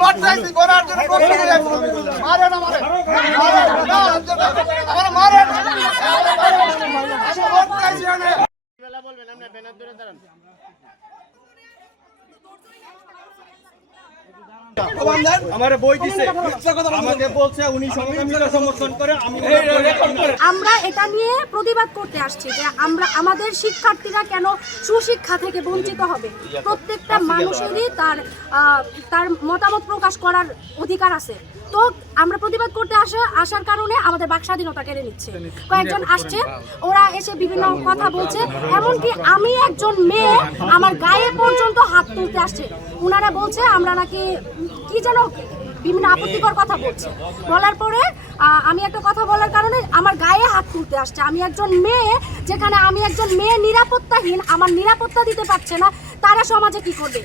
Vote চাইছি করার জন্য প্রশ্ন করে মারে না মারে আমার মারে আমি ভোট চাইছি না বেলা বলবেন আপনি ব্যানার ধরে দাঁড়ান আমারে বই দিছে আমাকে বলছে উনি সংবিধানকে সমর্থন করে আমরা এটা নিয়ে প্রতিবাদ করতে আসছি যে আমরা আমাদের শিক্ষার্থীরা কেন সুশিক্ষা থেকে বঞ্চিত হবে। প্রত্যেকটা মানুষেরই তার মতামত প্রকাশ করার অধিকার আছে। তো আমরা প্রতিবাদ করতে আসার কারণে আমাদের বাক স্বাধীনতা কেড়ে নিচ্ছে। কয়েকজন আসছে, ওরা এসে বিভিন্ন কথা বলছে, এমনকি আমি একজন মেয়ে আমার গায়ে পর্যন্ত হাত তুলতে আসছে। ওনারা বলছে আমরা নাকি কি যেন বিভিন্ন আপত্তিকর কথা বলছে। বলার পরে আমি একটা কথা বলার কারণে আমার গায়ে হাত তুলতে আসছে। আমি একজন মেয়ে, যেখানে আমি একজন মেয়ে নিরাপত্তাহীন, আমার নিরাপত্তা দিতে পারছে না, তারা সমাজে কি করবে?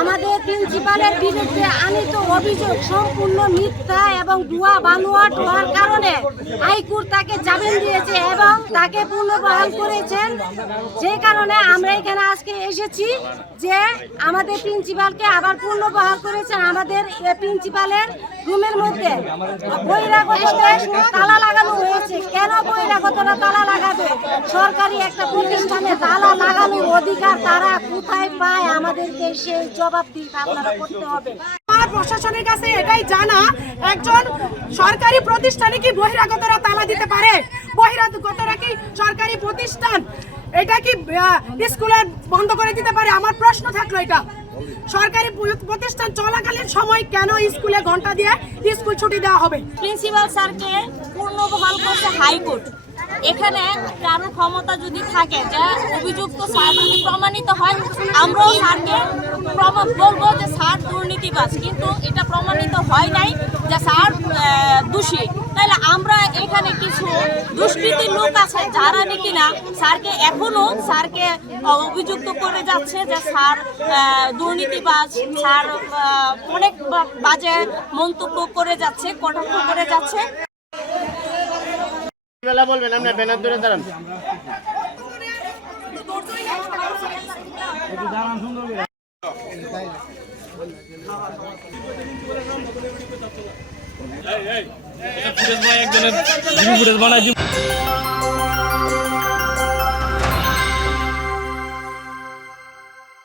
আমাদের প্রিন্সিপালের বিরুদ্ধে আনিত অভিযোগ সম্পূর্ণ মিথ্যা এবং ভুয়া বানোয়াট হওয়ার কারণে হাইকোর্ট তাকে জামিন দিয়েছে এবং তাকে পুনর্বহাল করেছেন। যে কারণে আমরা এখানে আজকে এসেছি যে আমাদের প্রিন্সিপালকে আবার পুনর্বহাল করেছেন। আমাদের প্রিন্সিপালের রুমের মধ্যে বহিরাগতদের তালা লাগানো হয়েছে। কেন বহিরাগতরা তালা লাগাবে? সরকারি একটা প্রতিষ্ঠানে তালা লাগানোর অধিকার তারা কোথায় পায়? আমাদেরকে সেই জবাবদিহি আপনারা করতে হবে। আমার প্রশাসনের কাছে এটাই জানা, একজন সরকারি প্রতিষ্ঠানে কি বহিরাগতরা তালা দিতে পারে? বহিরাগতরা কি সরকারি প্রতিষ্ঠান এটা কি স্কুলের বন্ধ করে দিতে পারে? আমার প্রশ্ন থাকলো এটা। সরকারি প্রতিষ্ঠান চলাকালীন সময় কেন স্কুলে ঘন্টা দিয়ে স্কুল ছুটি দেওয়া হবে? প্রিন্সিপাল স্যারকে পুনর্বহাল করছে হাইকোর্ট। এখানে কারো ক্ষমতা যদি থাকে যে অভিযুক্ত স্যার যদি প্রমাণিত হয়, আমরাও স্যারকে বলবো যে স্যার দুর্নীতিবাজ, কিন্তু এটা প্রমাণিত হয় নাই যে স্যার দোষী। তাহলে আমরা এখানে কিছু দুষ্কৃতির লোক আছে যারা নাকি না স্যারকে অভিযুক্ত করে যাচ্ছে যে স্যার দুর্নীতিবাজ, স্যার অনেক বাজে মন্তব্য করে যাচ্ছে, কটাক্ষ করে যাচ্ছে। বেলা বলবেন আপনি ব্যানার ধরে দাঁড়ান ফুটেজ বানাই একজনের ফুটেজ বানাই